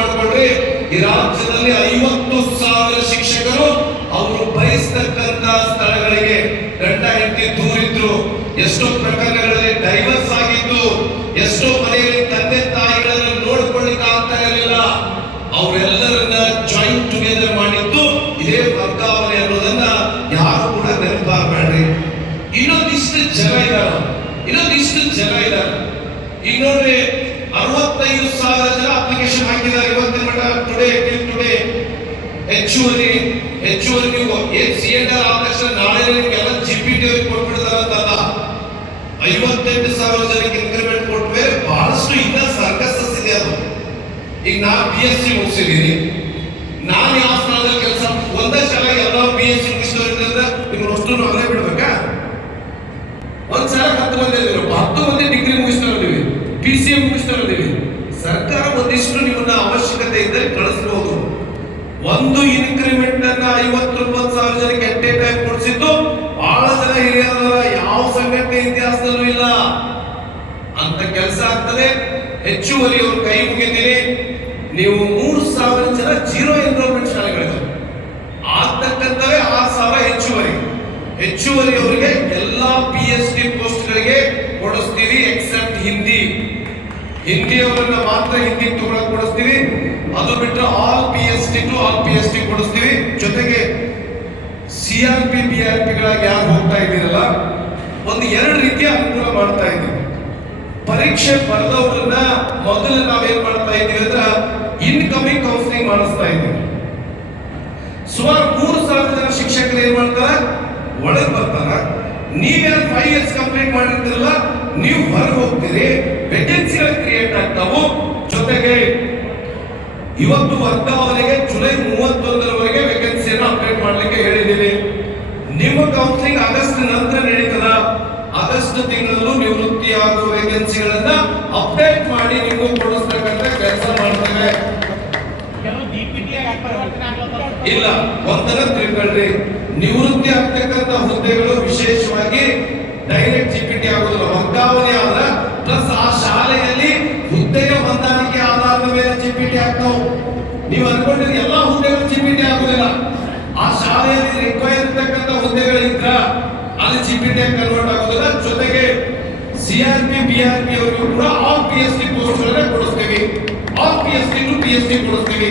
ಮಾಡಿಕೊಂಡ್ರೆ ಈ ರಾಜ್ಯದಲ್ಲಿ ಐವತ್ತು ಸಾವಿರ ಶಿಕ್ಷಕರು ಅವರು ಬಯಸ್ತಕ್ಕಂತ ಸ್ಥಳಗಳಿಗೆ ಗಂಡ ಹೆಂಡತಿ ದೂರಿದ್ರು. ಎಷ್ಟೋ ಪ್ರಕರಣಗಳಲ್ಲಿ ಡೈವರ್ಸ್ ಆಗಿತ್ತು ಎಷ್ಟೋ ಮನೆಯಲ್ಲಿ ತಂದೆ ತಾಯಿಗಳನ್ನು ನೋಡ್ಕೊಳ್ಳಿಕ್ಕೆ ಆಗ್ತಾ ಇರಲಿಲ್ಲ. ಅವರೆಲ್ಲರನ್ನ ಜಾಯಿಂಟ್ ಟುಗೆದರ್ ಮಾಡಿದ್ದು ಇದೇ ವರ್ಗಾವಣೆ ಅನ್ನೋದನ್ನ ಯಾರು ಕೂಡ ನೆನಪಾಗಬೇಡ್ರಿ. ಇನ್ನೊಂದಿಷ್ಟು ಜನ ಇದ್ದಾರೆ ಇನ್ನೊಂದಿಷ್ಟು ಜನ ಇದ್ದಾರೆ ಈಗ ನೋಡ್ರಿ ಅರವತ್ತೈದು ಸಾವಿರ ಜನ ಅಪ್ಲಿಕೇಶನ್ ಹಾಕಿದ್ದಾರೆ ಇವತ್ತಿನ ಮಟ್ಟ. ಟುಡೇ ಟುಡೇ ಹೆಚ್ಚುವರಿ ಹೆಚ್ಚುವರಿ ನೀವು ಏನ್ ಸಿ ಎನ್ ಆರ್ ಆದ ತಕ್ಷಣ ನಾಳೆ ನಿಮಗೆಲ್ಲ ಜಿ ಪಿ ಟಿ ಅವ್ರಿಗೆ ಕೊಟ್ಬಿಡ್ತಾರಂತಲ್ಲ ಐವತ್ತೆಂಟು ಸಾವಿರ ಜನಕ್ಕೆ ಇನ್ಕ್ರಿಮೆಂಟ್ ಕೊಟ್ರೆ ಬಹಳಷ್ಟು ಇನ್ನ ಸರ್ಕಸಸ್ ಇದೆ ಅದು. ಈಗ ನಾನು ಬಿ ಎಸ್ ಸಿ ಮುಗಿಸಿದ್ದೀನಿ. ನಾನು ಯಾವ ಸ್ಥಳದಲ್ಲಿ ಕೆಲಸ ಒಂದೇ ಸಲ ಎಲ್ಲ ಬಿ ಎಸ್ ಸಿ ಮುಗಿಸಿದ್ರಿಂದ ನಿಮ್ಗೆ ಅಷ್ಟು ಅಲ್ಲೇ ಬಿಡ್ಬೇಕಾ ಒಂದ್ ಸಲ ಹತ್ತು ಮಂದಿ ಇದ್ದೀರಪ್ಪ ಹತ್ತು ಮಂದಿ ಡಿಗ್ರಿ ಮುಗಿಸ್ತಾ ಇದ್ದೀವಿ ಪಿ ಸಿ ಎಂ ಮುಗಿಸ್ತಾ ಇದ್ದೀವಿ ಸರ್ಕಾರ ಒಂದಿಷ್ಟು ನಿಮ್ಮನ್ನ ಅವಶ್ಯಕತೆ ಇದ್ದರೆ ಕಳಿಸಬಹುದು ಒಂದು ಇನ್ಕ್ರಿಮೆಂಟ್ ಅನ್ನ ಐವತ್ತೊಂಬತ್ತು ಸಾವಿರ ಜನಕ್ಕೆ ಎಟ್ ಟೈಮ್ ಕೊಡಿಸಿದ್ದು ಬಹಳ ಜನ ಹಿರಿಯರ ಯಾವ ಸಂಘಟನೆ ಇತಿಹಾಸದಲ್ಲೂ ಇಲ್ಲ. ಅಂತ ಕೆಲಸ ಆಗ್ತದೆ. ಹೆಚ್ಚುವರಿ ಅವ್ರ ಕೈ ಮುಗಿತೀನಿ. ನೀವು ಮೂರು ಸಾವಿರ ಜನ ಜೀರೋ ಎನ್ರೋಲ್ಮೆಂಟ್ ಶಾಲೆಗಳಿವೆ ಆಗ್ತಕ್ಕಂಥವೇ ಆರು ಸಾವಿರ ಹೆಚ್ಚುವರಿ. ಹೆಚ್ಚುವರಿ ಅವರಿಗೆ ಎಲ್ಲಾ ಪಿ ಎಚ್ ಡಿ ಪೋಸ್ಟ್ಗಳಿಗೆ ಕೊಡಿಸ್ತೀವಿ ಎಕ್ಸೆಪ್ಟ್ ಹಿಂದಿ ಹಿಂದಿ ಅವರನ್ನ ಮಾತ್ರ ಹಿಂದಿ ತಗೊಳಕ್ ಕೊಡಿಸ್ತೀವಿ ಅದು ಬಿಟ್ಟರೆ all P S T to all P S T ಕೊಡಿಸ್ತೀವಿ. ಜೊತೆಗೆ C R P B R ಪಿಗಳಾಗಿ ಯಾರು ಹೋಗ್ತಾ ಇದ್ದೀರಲ್ಲ, ಒಂದು ಎರಡು ರೀತಿಯ ಅನುಕೂಲ ಮಾಡ್ತಾ ಇದ್ದೀವಿ. ಪರೀಕ್ಷೆ ಬರೆದವ್ರನ್ನ ಮೊದಲು ನಾವೇನ್ ಮಾಡ್ತಾ ಇದ್ದೀವಿ ಅಂದ್ರೆ ಇನ್ಕಮಿಂಗ್ ಕೌನ್ಸಿಲಿಂಗ್ ಮಾಡಿಸ್ತಾ ಇದ್ದೀವಿ. ಸುಮಾರು ಮೂರು ಸಾವಿರ ಜನ ಶಿಕ್ಷಕರು ಏನ್ ಮಾಡ್ತಾರ? ಒಳಗೆ ಬರ್ತಾರ. ನೀವೇನು ಫೈವ್ ಇಯರ್ಸ್ ಕಂಪ್ಲೀಟ್ ಮಾಡಿರ್ತಿರಲ್ಲ, ನೀವು ಹೊರಗೆ ಹೋಗ್ತೀರಿ. ಇವತ್ತು ವರ್ಗಾವಣೆಗೆ ಜುಲೈ ಮೂವತ್ತೊಂದರವರೆಗೆ ವೇಕೆನ್ಸಿಯನ್ನು ಅಪ್ಡೇಟ್ ಮಾಡಲಿಕ್ಕೆ ಹೇಳಿದ್ದೀವಿ ನಿಮ್ಮ ಕೌನ್ಸಿಲಿಂಗ್ ಆಗಸ್ಟ್ ನಂತರ ನಡೀತದ. ಆಗಸ್ಟ್ ತಿಂಗಳಲ್ಲೂ ನಿವೃತ್ತಿ ಆಗುವ ವೇಕೆನ್ಸಿಗಳನ್ನ ಅಪ್ಡೇಟ್ ಮಾಡಿ ನೀವು ಕೊಡಿಸ್ತಕ್ಕಂಥ ಕೆಲಸ ಮಾಡ್ತೇವೆ. ಇಲ್ಲ ಒಂದರ ತಿಳ್ಕೊಳ್ರಿ. ನಿವೃತ್ತಿ ಆಗ್ತಕ್ಕಂಥ ಹುದ್ದೆಗಳು ವಿಶೇಷವಾಗಿ ಡೈರೆಕ್ಟ್ ಜಿಪಿಟಿ ಆಗುದಿಲ್ಲ. ವರ್ಗಾವಣೆ ಆದ್ರೆ ಪ್ಲಸ್ ಆ ಶಾಲೆಯಲ್ಲಿ ಹುದ್ದೆಗೆ ಹೊಂದಾಣಿಕೆ ನೀವು ಅನ್ಕೊಂಡಿದ್ರೆ ಎಲ್ಲ ಹುದ್ದೆಗಳು ಜಿಪಿಟಿ ಆಗುದಿಲ್ಲ. ಆ ಶಾಲೆಯಲ್ಲಿ ರಿಕ್ವೈರ್ ಇರ್ತಕ್ಕಂಥ ಹುದ್ದೆಗಳಿದ್ರ ಅಲ್ಲಿ ಜಿಪಿಟಿ ಕನ್ವರ್ಟ್ ಆಗುದಿಲ್ಲ. ಜೊತೆಗೆ ಸಿಆರ್ಪಿ ಬಿಆರ್ಪಿ ಅವರಿಗೂ ಕೂಡ ಆಫ್ ಪಿ ಎಸ್ ಟಿ ಪೋಸ್ಟ್ಗಳನ್ನ ಕೊಡಿಸ್ತೀವಿ. Of P S T to P S T ಕೊಡಿಸ್ತೀವಿ.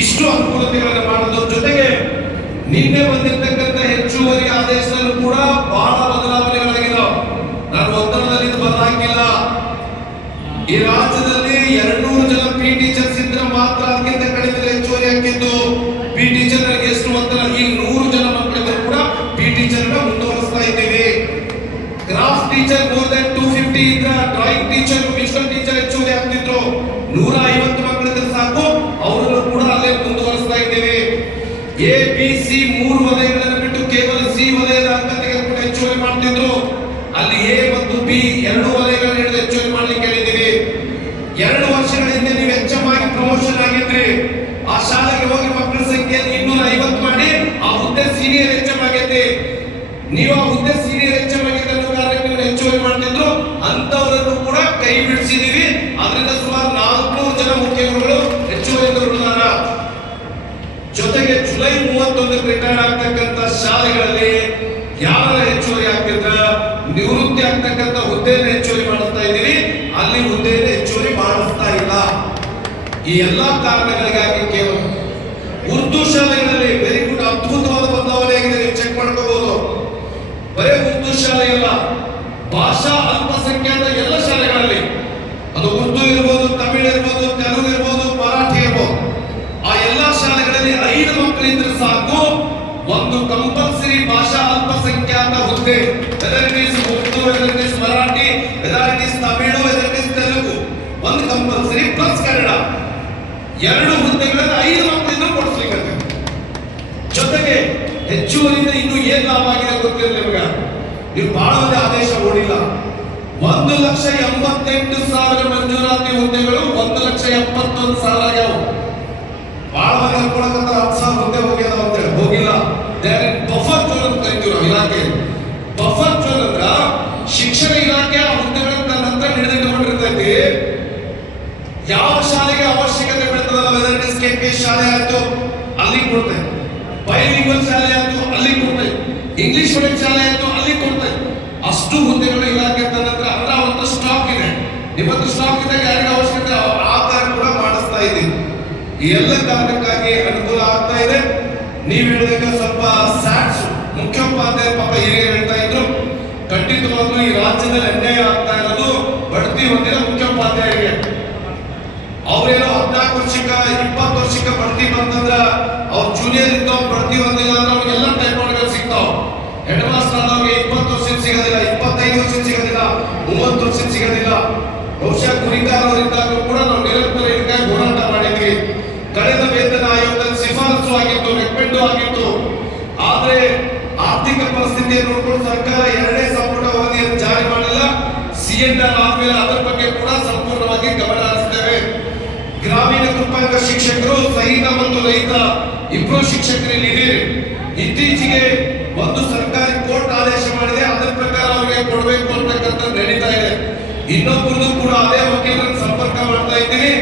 ಇಷ್ಟು ಅನುಕೂಲತೆಗಳನ್ನ ಮಾಡೋದ್ರ. ಜೊತೆಗೆ ನಿನ್ನೆ ಬಂದಿರತಕ್ಕಂಥ ಹೆಚ್ಚುವರಿ ಆದೇಶದಲ್ಲೂ ಕೂಡ ಬಹಳ ಬದಲಾವಣೆಗಳಾಗಿದ್ದಾವೆ ನಾನು ಒತ್ತಡದಲ್ಲಿ ಇದು ಬದಲಾಗಿಲ್ಲ ಈ ರಾಜ್ಯದಲ್ಲಿ ಎರಡ್ನೂರು ಜನ ಪಿ ಟೀಚರ್ಸ್ ಇದ್ರೆ ಮಾತ್ರ ಅದಕ್ಕಿಂತ ಕಡಿಮೆ ಇದ್ರೆ ಹೆಚ್ಚುವರಿ ಹಾಕಿದ್ದು ಪಿ ಟೀಚರ್ ಎಷ್ಟು ಒತ್ತಡ ಈಗ ನೂರು ಜನ ಮಕ್ಕಳಿದ್ರು ಕೂಡ ಪಿ ಟೀಚರ್ ಇದ್ದೀವಿ. Craft teacher more than two fifty ಇದ್ರ ಡ್ರಾಯಿಂಗ್ ಟೀಚರ್ ಮ್ಯೂಸಿಕಲ್ ಟೀಚರ್ ಹೆಚ್ಚುವರಿ ಆಗ್ತಿದ್ರು. ನೂರ ಐವತ್ತು ಮಕ್ಕಳಿದ್ರೆ ಸಾಕು. ಅವರನ್ನು ಕೂಡ ಅಲ್ಲೇ ಮುಂದುವರಿಸ್ತಾ ಇದ್ದೀವಿ. ಎ ಬಿ ಸಿ ಮೂರು ವಲಯಗಳನ್ನು ಬಿಟ್ಟು ಕೇವಲ ಸಿ ವಲಯದ ಅಂಕ ತೆಗೆದುಕೊಂಡು ಹೆಚ್ಚುವರಿ ಮಾಡ್ತಿದ್ರು. ಅಲ್ಲಿ ಎ ಮತ್ತು ಬಿ ಎರಡು ವಲಯಗಳನ್ನು ಹಿಡಿದು ಹೆಚ್ಚುವರಿ ಮಾಡ್ಲಿಕ್ಕೆ ಹೇಳಿದ್ದೀವಿ ಎರಡು ವರ್ಷಗಳ ಹಿಂದೆ ನೀವು ಹೆಚ್ಚಮಾಗಿ ಪ್ರಮೋಷನ್ ಆಗಿದ್ರಿ ಆ ಶಾಲೆಗೆ ಹೋಗಿ ಮಕ್ಕಳ ಸಂಖ್ಯೆ ಇನ್ನೂರ ಐವತ್ತು ಮಾಡಿ ಆ ಹುದ್ದೆ ಸೀನಿಯರ್ ಹೆಚ್ಚಮಾಗೈತಿ ನೀವು ಆ ಹುದ್ದೆ ಸೀನಿಯರ್ ಹೆಚ್ಚಮಾಗಿದೆ ಅನ್ನೋ ಕಾರಣಕ್ಕೆ ನೀವು ಹೆಚ್ಚುವರಿ ಮಾಡ್ತಿದ್ರು ಅಂತವರನ್ನು ಕೂಡ ಕೈ ಬಿಡಿಸಿದೀವಿ. ಅದರಿಂದ ಸುಮಾರು ನಾಲ್ಕುನೂರು ಜನ ಮುಖ್ಯಗಳು ಹೆಚ್ಚುವರಿ ಗುರುಗಳಾರ ಜೊತೆಗೆ ಜುಲೈ ಮೂವತ್ತೊಂದಕ್ಕೆ ರಿಟೈರ್ಡ್ ಆಗ್ತಕ್ಕಂಥ ಶಾಲೆಗಳಲ್ಲಿ ಯಾರ ಹೆಚ್ಚುವರಿ ಆಗ್ತಿದ್ರ? ನಿವೃತ್ತಿ ಆಗ್ತಕ್ಕಂಥ ಹುದ್ದೆಯನ್ನು ಹೆಚ್ಚುವರಿ ಮಾಡಿಸ್ತಾ ಇದ್ದೀವಿ ಅಲ್ಲಿ ಹುದ್ದೆಯನ್ನು ಹೆಚ್ಚುವರಿ ಮಾಡಿಸ್ತಾ ಇಲ್ಲ. ಈ ಎಲ್ಲಾ ಕಾರಣಗಳಿಗಾಗಿ ಕೇವಲ ಉರ್ದು ಶಾಲೆಗಳಲ್ಲಿ ವೆರಿ ಗುಡ್ ಅದ್ಭುತವಾದ ಬದಲಾವಣೆ ಆಗಿದೆ ನೀವು ಚೆಕ್ ಮಾಡ್ಕೋಬಹುದು ಬರೇ ಉರ್ದು ಶಾಲೆ ಅಲ್ಲ ಭಾಷಾ ಅಲ್ಪಸಂಖ್ಯಾತ ಎಲ್ಲ ಶಾಲೆಗಳಲ್ಲಿ ಅದು ಉರ್ದು ಇರ್ಬೋದು ತಮಿಳು ಇರ್ಬೋದು ತೆಲುಗು ಇರ್ಬೋದು ಮರಾಠಿ ಇರ್ಬೋದು ಆ ಎಲ್ಲಾ ಶಾಲೆಗಳಲ್ಲಿ ಐದು ಮಕ್ಕಳಿದ್ರೆ ಸಾಕು, ಒಂದು ಕಂಪಲ್ಸರಿ ಭಾಷಾ ಅಲ್ಪಸಂಖ್ಯಾತ ಹುದ್ದೆ. Urdu Marathi whether it is Tamil Telugu ಒಂದು ಕಂಪಲ್ಸರಿ ಪ್ಲಸ್ ಕನ್ನಡ ಎರಡು ಹುದ್ದೆಗಳನ್ನು ಐದು ಮಕ್ಕಳಿಂದ ಕೊಡಿಸ್ಲಿಕ್ಕೆ. ಜೊತೆಗೆ ಹೆಚ್ಚುವರಿಯಿಂದ ಇನ್ನು ಏನ್ ಲಾಭ ಆಗಿದೆ ಗೊತ್ತಿಲ್ಲ ನಿಮಗೆ. ನೀವು ಬಹಳ ಒಂದೇ ಆದೇಶ ಓಡಿಲ್ಲ. ಒಂದು ಲಕ್ಷ ಎಂಬತ್ತೆಂಟು ಸಾವಿರ ಮಂಜೂರಾತಿ ಹುದ್ದೆಗಳು, ಒಂದು ಲಕ್ಷ ಎಪ್ಪತ್ತೊಂದು ಸಾವಿರ ಆಗ್ಯಾವ. ಬಹಳ ಮಂದಿ ಅನ್ಕೊಳಕಂತ ಹತ್ತು ಸಾವಿರ ಹುದ್ದೆ ಹೋಗ್ಯದ ಅಂತೇಳಿ ಹೋಗಿಲ್ಲ. ದೇರ್ ಬಫರ್ ಜೋನ್ ಅಂತ ಕರಿತೀವಿ ನಾವು ಇಲಾಖೆ. ಬಫರ್ ಜೋನ್ ಅಂದ್ರ ಶಿಕ್ಷಣ ಇಲಾಖೆ ಆ ಹುದ್ದೆಗಳನ್ನ ತನ್ನ ಹತ್ರ ಹಿಡಿದಿಟ್ಟುಕೊಂಡಿರ್ತೈತಿ. ಯಾವ ಶಾಲೆಗೆ ಅವಶ್ಯಕತೆ ಬೀಳ್ತದಲ್ಲ whether it is K P ಶಾಲೆ ಆಯ್ತು, ಅಲ್ಲಿ ಕೊಡ್ತೆ. ಬೈಲಿಂಗ್ವಲ್ ಶಾಲೆ ಆಯ್ತು, ಅಲ್ಲಿ ಕೊಡ್ತೆ. ಇಂಗ್ಲಿಷ್ ಮೀಡಿಯಂ ಶಾಲೆ ಆಯ್ತು, ಅಲ್ಲಿ ಕೊಡ್ತೆ. ಅಷ್ಟು ಹುದ್ದೆಗಳು ಇಲಾಖೆ ಅಂತ ನಂತರ ಅದರ ಒಂದು ಸ್ಟಾಕ್ ಇದೆ. ಇವತ್ತು ಸ್ಟಾಕ್ ಇದ್ದಾಗ ಯಾರಿಗೆ ಅವಶ್ಯಕತೆ ಆ ತರ ಕೂಡ ಮಾಡಿಸ್ತಾ ಇದ್ದೀವಿ ಈ ಎಲ್ಲ ಕಾರಣಕ್ಕಾಗಿ ಅನುಕೂಲ ಆಗ್ತಾ ಇದೆ. ನೀವು ಹೇಳಿದಾಗ ಸ್ವಲ್ಪ ಸ್ಯಾಟ್ಸ್ ಮುಖ್ಯೋಪಾಧ್ಯಾಯ ಪಾಪ ಹಿರಿಯರು ಹೇಳ್ತಾ ಇದ್ರು. ಖಂಡಿತವಾಗ್ಲೂ ಈ ರಾಜ್ಯದಲ್ಲಿ ಅನ್ಯಾಯ ಆಗ್ತಾ ಇರೋದು ಬಡ್ತಿ ಹೊಂದಿದ ಮುಖ್ಯೋಪಾಧ್ಯಾಯರಿಗೆ ಅವ್ರೇನೋ ಹದಿನಾಲ್ಕು ವರ್ಷಕ್ಕ, ಇಪ್ಪತ್ತು ವರ್ಷಕ್ಕ ಬಡ್ತಿ ಬಂತಂದ್ರ ಅವ್ರು ಜೂನಿಯರ್ ಇದ್ದವ್ ಬಡ್ತಿ ಹೊಂದಿಲ್ಲ ಅಂದ್ರೆ ಅವ್ರಿಗೆಲ್ಲ ಟೈಪ್ಗಳು ಸಿಗ್ತಾವ್. ಹೆಡ್ ಮಾಸ್ಟರ್ ಆದವ್ರಿಗೆ ಇಪ್ಪತ್ತು ವರ್ಷ ಸಿಗೋದಿಲ್ಲ, ಇಪ್ಪತ್ತೈದು ವರ್ಷ ಸಿಗೋದಿಲ್ಲ, ಮೂವತ್ತು ವರ್ಷ ಸಿಗೋದಿಲ್ಲ. ಬಹುಶಃ ಗುರಿಕಾರ ಪರಿಸ್ಥಿತಿಯನ್ನು ನೋಡ್ಕೊಂಡು ಸರ್ಕಾರ ಎರಡನೇ ಸಂಪುಟ ಅವಧಿಯನ್ನು ಜಾರಿ ಮಾಡಿಲ್ಲ. ಸಿಎನ್ಆರ್ ಆದ್ಮೇಲೆ ಅದರ ಬಗ್ಗೆ ಕೂಡ ಸಂಪೂರ್ಣವಾಗಿ ಗಮನ ಹರಿಸ್ತೇವೆ ಗ್ರಾಮೀಣ ಕೃಪಾಂಗ ಶಿಕ್ಷಕರು, ಸಹಿತ ಮತ್ತು ರೈತ ಇಬ್ಬರು ಶಿಕ್ಷಕರಲ್ಲಿ ಇದೆ. ಇತ್ತೀಚೆಗೆ ಒಂದು ಸರ್ಕಾರಿ ಕೋರ್ಟ್ ಆದೇಶ ಮಾಡಿದೆ. ಅದರ ಪ್ರಕಾರ ಅವರಿಗೆ ಕೊಡಬೇಕು ಅಂತಕ್ಕಂಥದ್ದು ನಡೀತಾ ಇದೆ. ಇನ್ನೊಬ್ಬರದು ಕೂಡ ಅದೇ ವಕೀಲರನ್ನು ಸಂಪರ್ಕ ಮಾಡ್ತಾ ಇದ್ದೀನಿ.